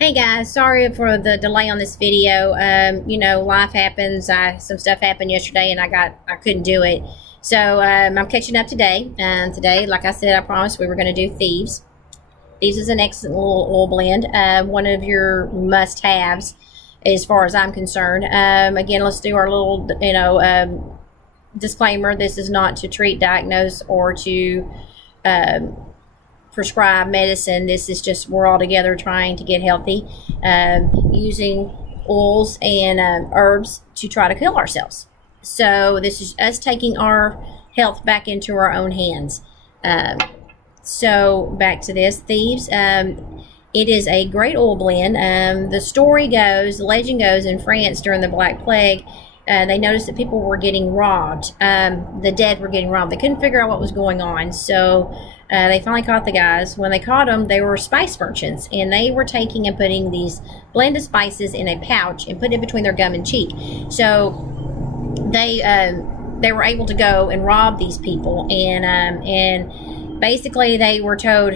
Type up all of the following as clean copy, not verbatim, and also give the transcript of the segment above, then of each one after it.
Hey guys, sorry for the delay on this video. Life happens. Some stuff happened yesterday, and I couldn't do it. So I'm catching up today. And today, like I said, I promised we were going to do Thieves. Thieves is an excellent little oil blend. One of your must-haves, as far as I'm concerned. Again, let's do our little, disclaimer. This is not to treat, diagnose, or to prescribe medicine. This is just, we're all together trying to get healthy, using oils and herbs to try to kill ourselves. So this is us taking our health back into our own hands. So back to this Thieves. It is a great oil blend. The story goes, the legend goes, in France during the Black Plague, they noticed that people were getting robbed. The dead were getting robbed. They couldn't figure out what was going on. So they finally caught the guys. When they caught them, they were spice merchants, and they were taking and putting these blended spices in a pouch and putting it between their gum and cheek. So they were able to go and rob these people, and basically they were told,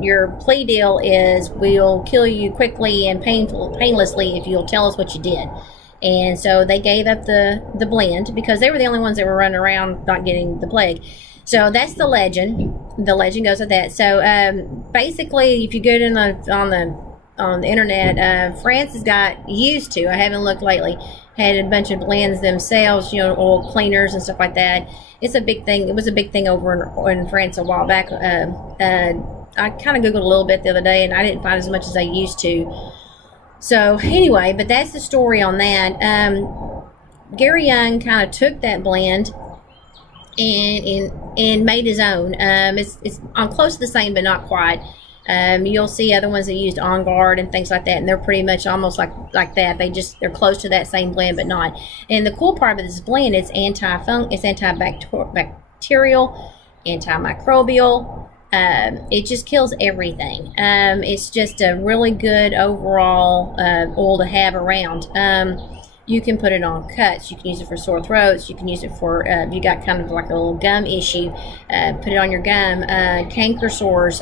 your plea deal is we'll kill you quickly and painlessly if you'll tell us what you did. And so they gave up the blend because they were the only ones that were running around not getting the plague. So that's the legend. The legend goes with that. So basically, if you go on the internet, France has got used to, I haven't looked lately, had a bunch of blends themselves, oil cleaners and stuff like that. It's a big thing. It was a big thing over in France a while back. I kind of Googled a little bit the other day, and I didn't find as much as I used to. So anyway, but that's the story on that. Gary Young kind of took that blend and made his own. It's on close to the same, but not quite. You'll see other ones that used On Guard and things like that, and they're pretty much almost like that. They're close to that same blend, but not. And the cool part of this blend, it's it's antibacterial, antimicrobial. It just kills everything. It's just a really good overall oil to have around. You can put it on cuts. You can use it for sore throats. You can use it for if you got kind of like a little gum issue. Put it on your gum. Canker sores.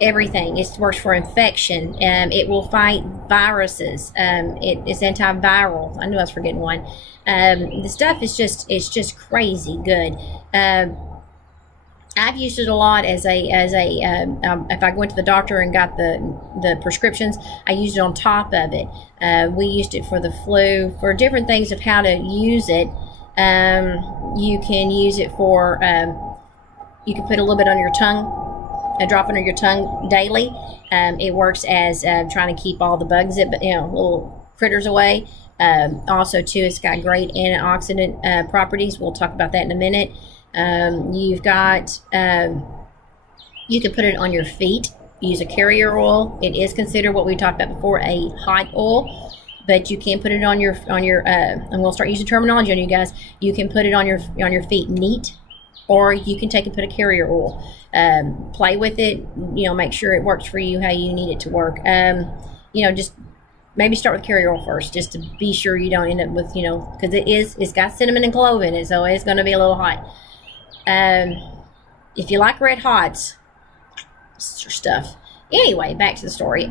Everything. It works for infection. It will fight viruses. It's antiviral. I knew I was forgetting one. The stuff is just crazy good. I've used it a lot as if I went to the doctor and got the prescriptions, I used it on top of it. We used it for the flu, for different things of how to use it. You can use it for, you can put a little bit on your tongue, a drop under your tongue daily. It works as trying to keep all the bugs, little critters away. Also, too, it's got great antioxidant properties. We'll talk about that in a minute. You've got, you can put it on your feet, use a carrier oil. It is considered what we talked about before, a hot oil, but you can put it on your, and we'll start using terminology on you guys. You can put it on your feet neat, or you can take and put a carrier oil, play with it, make sure it works for you, how you need it to work. Just maybe start with carrier oil first, just to be sure you don't end up with, because it's got cinnamon and clove in it, so it's going to be a little hot. If you like red hots, it's your stuff. Anyway, back to the story.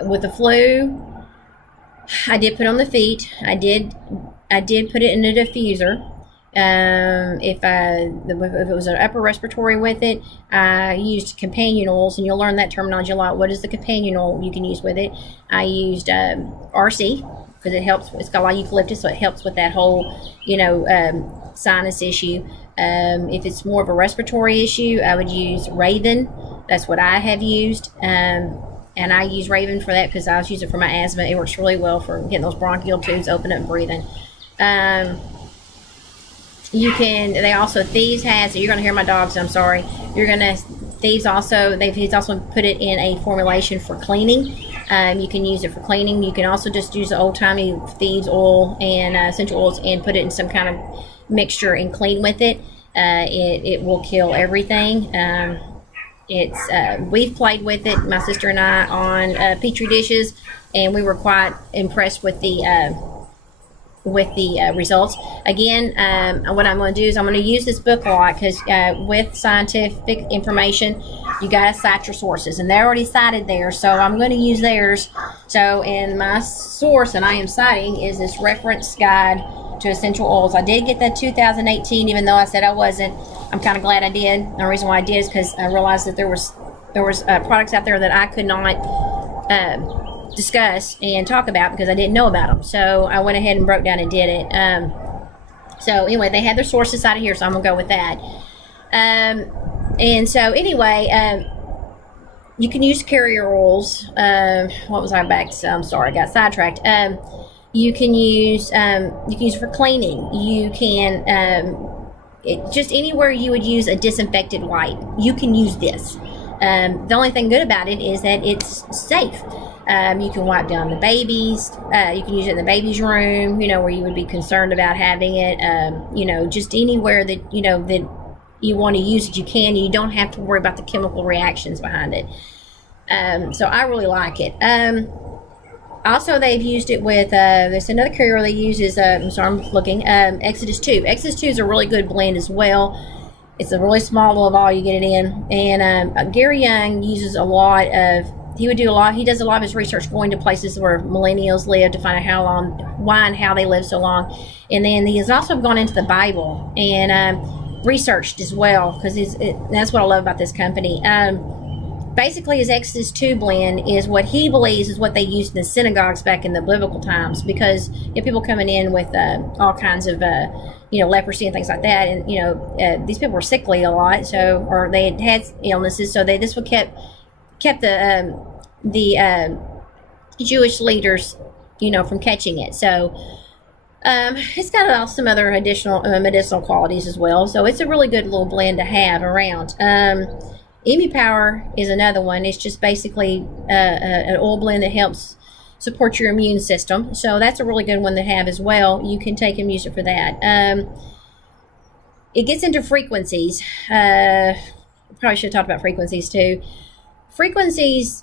With the flu, I did put on the feet. I did put it in a diffuser. If it was an upper respiratory with it, I used companion oils, and you'll learn that terminology a lot. What is the companion oil you can use with it? I used RC, because it helps. It's got a lot of eucalyptus, so it helps with that whole, sinus issue. If it's more of a respiratory issue, I would use Raven. That's what I have used. And I use Raven for that because I was using it for my asthma. It works really well for getting those bronchial tubes open up and breathing. They also, Thieves has, so you're going to hear my dogs, I'm sorry. He's also put it in a formulation for cleaning. You can use it for cleaning. You can also just use the old-timey Thieves oil and essential oils and put it in some kind of mixture and clean with it. It will kill everything. We've played with it, my sister and I, on Petri dishes, and we were quite impressed with the with the results. Again, what I'm going to do is I'm going to use this book a lot because with scientific information, you got to cite your sources, and they're already cited there, so I'm going to use theirs. So, in my source, and I am citing, is this reference guide to essential oils. I did get that 2018, even though I said I wasn't. I'm kind of glad I did. The reason why I did is because I realized that there was products out there that I could not discuss and talk about because I didn't know about them. So I went ahead and broke down and did it. So anyway, they had their sources out of here, so I'm gonna go with that. And so anyway, you can use carrier oils. What was I back to? I'm sorry, I got sidetracked. You can use it for cleaning. You can just anywhere you would use a disinfectant wipe, you can use this. The only thing good about it is that it's safe. You can wipe down the babies. You can use it in the baby's room, where you would be concerned about having it. Just anywhere that, that you want to use it, you can. You don't have to worry about the chemical reactions behind it. So I really like it. Also, they've used it with, there's another carrier they use is, I'm looking, Exodus 2. Exodus 2 is a really good blend as well. It's a really small little vial, you get it in. And Gary Young uses a lot of, he does a lot of his research going to places where millennials live to find out why and how they live so long. And then he has also gone into the Bible and researched as well, because that's what I love about this company. Basically, his Exodus 2 blend is what he believes is what they used in the synagogues back in the biblical times, because people coming in with all kinds of leprosy and things like that, and these people were sickly a lot, or they had illnesses, so this would kept the Jewish leaders from catching it. So it's got some other additional medicinal qualities as well, so it's a really good little blend to have around. Emu Power is another one. It's just basically an oil blend that helps support your immune system. So that's a really good one to have as well. You can take and use it for that. It gets into frequencies. Probably should have talked about frequencies too. Frequencies,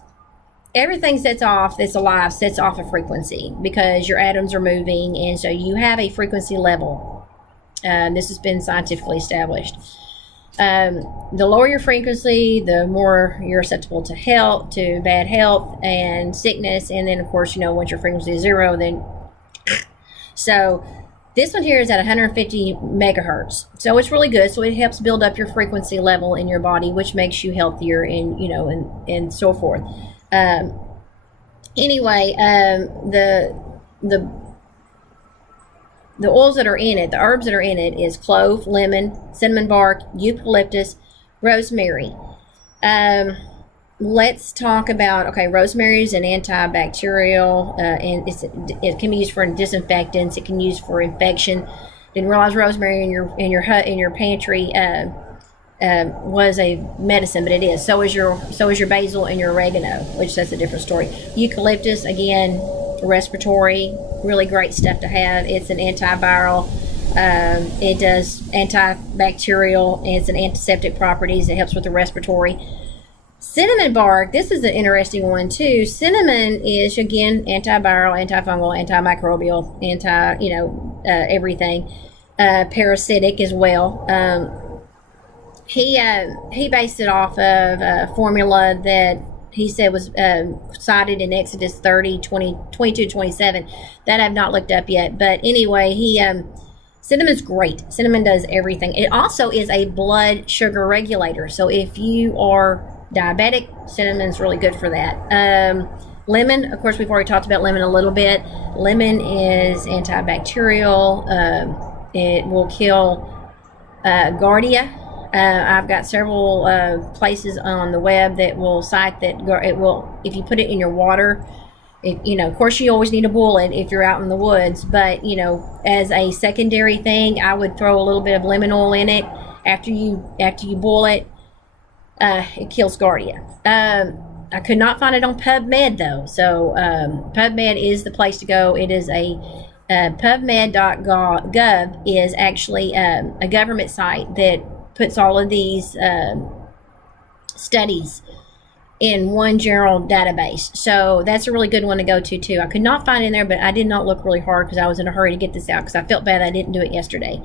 everything that's alive sets off a frequency because your atoms are moving, and so you have a frequency level. This has been scientifically established. The lower your frequency, the more you're susceptible to bad health and sickness. And then, of course, once your frequency is zero, then so this one here is at 150 megahertz. So it's really good. So it helps build up your frequency level in your body, which makes you healthier and and so forth. Anyway, the oils that are in it, the herbs that are in it, is clove, lemon, cinnamon bark, eucalyptus, rosemary. Let's talk about, rosemary is an antibacterial, and it can be used for disinfectants. It can be used for infection. Didn't realize rosemary in your pantry was a medicine, but it is. So is your basil and your oregano, which that's a different story. Eucalyptus, again, respiratory, really great stuff to have. It's an antiviral. It does antibacterial, and it's an antiseptic properties. It helps with the respiratory. Cinnamon bark, this is an interesting one too. Cinnamon is, again, antiviral, antifungal, antimicrobial, everything. Parasitic as well. He based it off of a formula that he said was cited in Exodus 30, 22, 27. That I've not looked up yet. But anyway, cinnamon's great. Cinnamon does everything. It also is a blood sugar regulator. So if you are diabetic, cinnamon's really good for that. Lemon, of course, we've already talked about lemon a little bit. Lemon is antibacterial. It will kill Giardia. I've got several places on the web that will cite that it will, if you put it in your water, of course you always need to boil it if you're out in the woods, but as a secondary thing, I would throw a little bit of lemon oil in it after you boil it. It kills Giardia. I could not find it on PubMed though, so PubMed is the place to go. It is PubMed.gov is actually a government site that puts all of these studies in one general database. So that's a really good one to go to too. I could not find it in there, but I did not look really hard because I was in a hurry to get this out because I felt bad I didn't do it yesterday.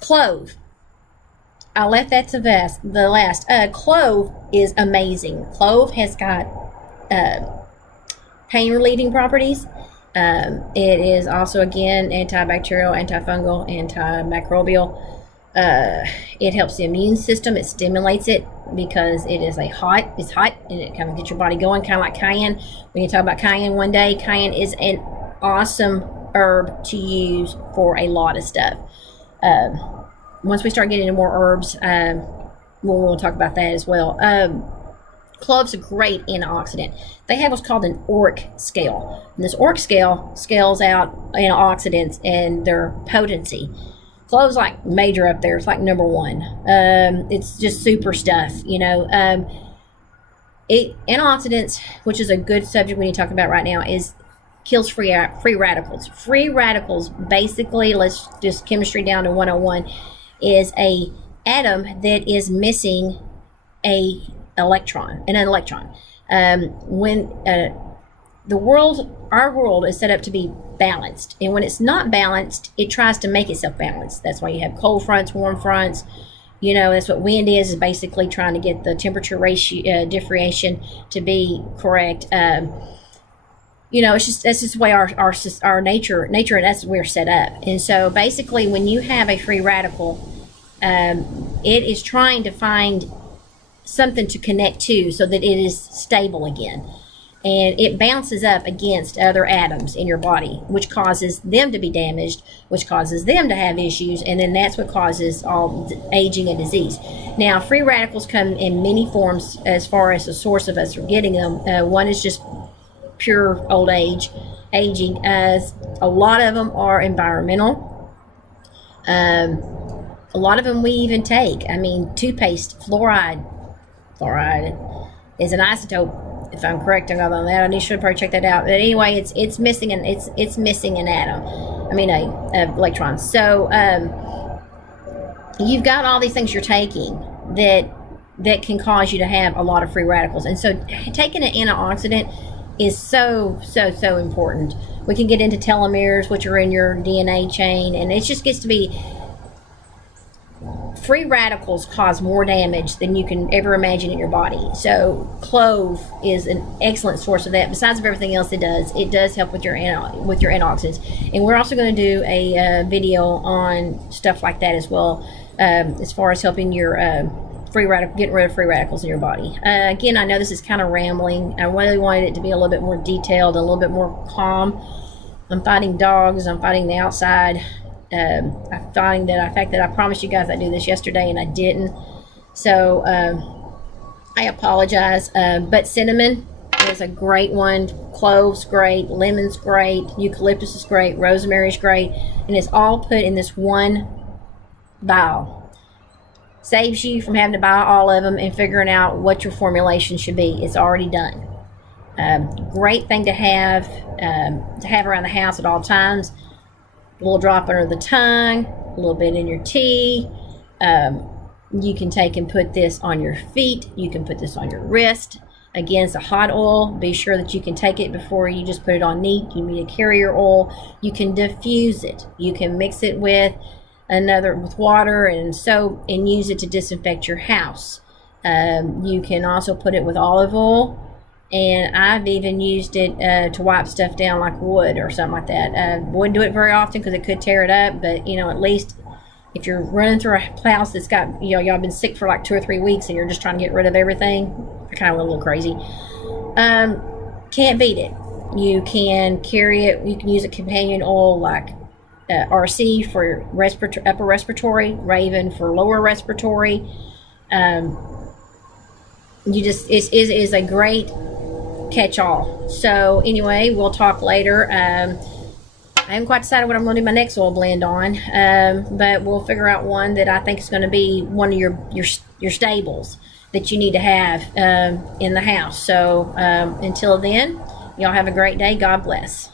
Clove. I left that to the last. Clove is amazing. Clove has got pain relieving properties. It is also, again, antibacterial, antifungal, antimicrobial. It helps the immune system. It stimulates it because it's hot and it kind of gets your body going, kind of like cayenne. We can talk about cayenne one day. Cayenne is an awesome herb to use for a lot of stuff. Once we start getting into more herbs, we'll talk about that as well. Clove's a great antioxidant. They have what's called an ORAC scale. And this ORAC scale scales out antioxidants and their potency. Clove's like major up there. It's like number one. It's just super stuff, Antioxidants, which is a good subject we need to talk about right now, kills free radicals. Free radicals, basically, let's just chemistry down to 101, is a atom that is missing an electron. When our world is set up to be balanced, and when it's not balanced, it tries to make itself balanced. That's why you have cold fronts, warm fronts. That's what wind is basically trying to get the temperature ratio differentiation to be correct. It's just that's just the way our nature and that's we're set up. And so basically, when you have a free radical, it is trying to find something to connect to so that it is stable again. And it bounces up against other atoms in your body, which causes them to be damaged, which causes them to have issues, and then that's what causes all aging and disease. Now, free radicals come in many forms as far as the source of us getting them. One is just pure old aging, as a lot of them are environmental. A lot of them we even take. I mean, toothpaste, fluoride is an isotope. If I'm correct on that, I should probably check that out. But anyway, it's missing an atom. A electron. So you've got all these things you're taking that can cause you to have a lot of free radicals. And so taking an antioxidant is so important. We can get into telomeres, which are in your DNA chain, and it just gets to be free radicals cause more damage than you can ever imagine in your body. So clove is an excellent source of that. Besides of everything else it does help with your antioxidants. And we're also going to do a video on stuff like that as well, as far as helping your getting rid of free radicals in your body. Again, I know this is kind of rambling. I really wanted it to be a little bit more detailed, a little bit more calm. I'm fighting dogs. I'm fighting the outside. I find that the fact that I promised you guys I'd do this yesterday and I didn't. So I apologize. But cinnamon is a great one. Clove's great. Lemon's great. Eucalyptus is great. Rosemary's great. And it's all put in this one vial. Saves you from having to buy all of them and figuring out what your formulation should be. It's already done. Great thing to have around the house at all times. A little drop under the tongue, a little bit in your tea. You can take and put this on your feet. You can put this on your wrist. Again, it's a hot oil. Be sure that you can take it before you just put it on neat. You need a carrier oil. You can diffuse it. You can mix it with water and soap and use it to disinfect your house. You can also put it with olive oil. And I've even used it to wipe stuff down like wood or something like that. Wouldn't do it very often because it could tear it up, but at least if you're running through a house that's got, y'all been sick for like 2 or 3 weeks and you're just trying to get rid of everything, I kind of went a little crazy. Can't beat it. You can carry it. You can use a companion oil like RC for upper respiratory, Raven for lower respiratory. It is a great catch-all. So anyway, we'll talk later. I haven't quite decided what I'm going to do my next oil blend on, but we'll figure out one that I think is going to be one of your staples that you need to have in the house. So until then, y'all have a great day. God bless.